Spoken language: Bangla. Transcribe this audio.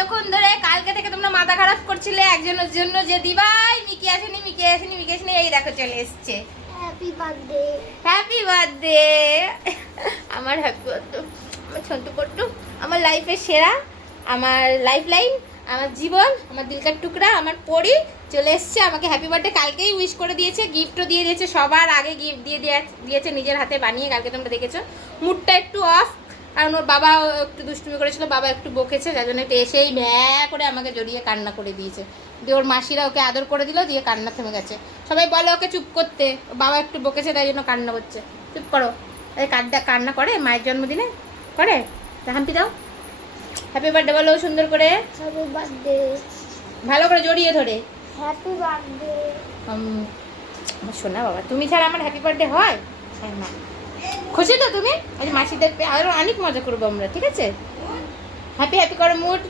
এতক্ষণ ধরে কালকে থেকে তোমরা মাথা খারাপ করছিলে একজনের জন্য যে দিবাই মিকি আসেনি মিকি আসেনি মিকি আসেনি, এই দেখো চলে এসছে। Happy birthday. হ্যাপি বার্থডে আমার হ্যাপি বার্থডে আমার ছোট্ট পট্টু, আমার লাইফের সেরা, আমার লাইফ লাইন, আমার জীবন, আমার দিলকার টুকরা, আমার পরি চলে এসছে আমাকে হ্যাপি বার্থডে কালকেই উইশ করে দিয়েছে, গিফটও দিয়ে দিয়েছে, সবার আগে গিফট দিয়ে দিয়েছে নিজের হাতে বানিয়ে। কালকে তোমরা দেখেছো মুডটা একটু অফ, কারণ ওর বাবা একটু দুষ্টুমি করেছিল, বাবা একটু বকেছে, যার জন্য একটু এসেই ভ্যা করে আমাকে জড়িয়ে কান্না করে দিয়েছে। দিয়ে ওর মাসিরা ওকে আদর করে দিল, দিয়ে কান্না থেমে গেছে। সবাই বলে ওকে চুপ করতে, বাবা একটু বকেছে তাই জন্য কান্না করছে। চুপ করো, এই কান্না করে মায়ের জন্মদিনে করে। হাম্পি দাও, হ্যাপি বার্থডে বলো সুন্দর করে, হ্যাপি বার্থডে। ভালো করে জড়িয়ে ধরে। Happy birthday. আমার শোনা বাবা, তুমি ছাড়া আমার হ্যাপি বার্থডে হয় না। খুশি তো তুমি? আজ মাসিদের আরো অনেক মজা করবো আমরা, ঠিক আছে? হ্যাপি হ্যাপি করো মুড।